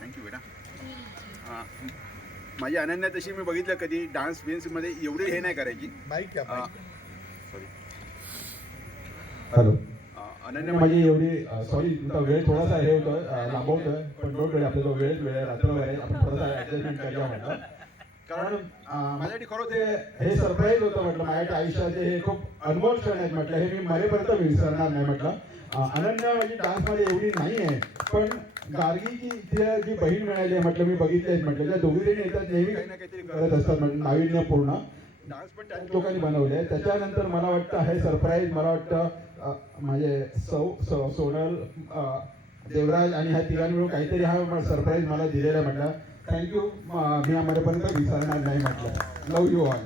Thank you बेटा. माझी अनन्या तशी मी बघितलं कधी डान्स मध्ये एवढी हे नाही करायची. सॉरी. हॅलो. अनन्या माझी एवढी सॉरी तुमचा वेळ थोडासा हे होतं लांबवतोय पण डोंट वरी आपल्याला वेळ रात्र आहे आपण थोडासा ऍडजस्टमेंट करूया म्हटलं. कारण माझ्यासाठी खरंच हे सरप्राईज होतं म्हटलं. माझ्या आयुष्याचे हे खूप अनमोल क्षण आहेत म्हटलं. हे मी मरेपर्यंत विसरणार नाही म्हटलं. अनन्या माझी डान्समध्ये एवढी नाही आहे पण गार्गीची तिला जी बहीण मिळाली आहे म्हटलं मी बघितले म्हटलं त्या दोघी जणी येतात नेहमी काही ना काहीतरी करत असतात म्हणजे नाविन्यपूर्ण डान्स पण त्याच लोकांनी बनवले. त्याच्यानंतर मला वाटतं हे सरप्राईज मला वाटतं माझे सोनल देवराज आणि ह्या तिघांनी मिळून काहीतरी हा सरप्राईज मला दिलेला म्हटलं. थँक्यू. मी आम्हापर्यंत विसरणार नाही म्हटलं. लव यू ऑल.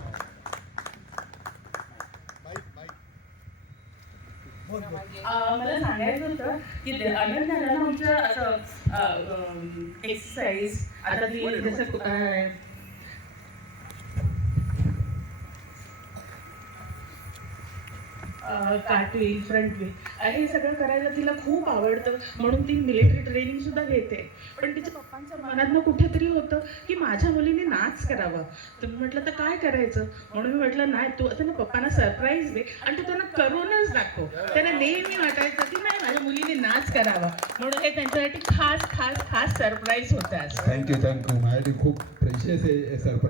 मला सांगायचं होतं की अनन्याला आमच्या असं एक्सरसाइज आता ती जसं कार्टविल फ्रंटविल हे सगळं करायला तिला खूप आवडतं म्हणून ती मिलिटरी ट्रेनिंग सुद्धा घेते. पण तिच्या पप्पांच्या मनातनं कुठेतरी होतं की माझ्या मुलीने नाच करावा. तर मी म्हटलं तर काय करायचं म्हणून मी म्हटलं नाही तू आता ना पप्पांना सरप्राईज दे आणि तू त्यांना करूनच दाखव. त्यांना नेहमी वाटायचं की नाही माझ्या मुलीने नाच करावा म्हणून हे त्यांच्यासाठी खास खास खास सरप्राईज होतं. थँक्यू. माझ्यासाठी खूप प्रेशियस आहे सरप्राईज.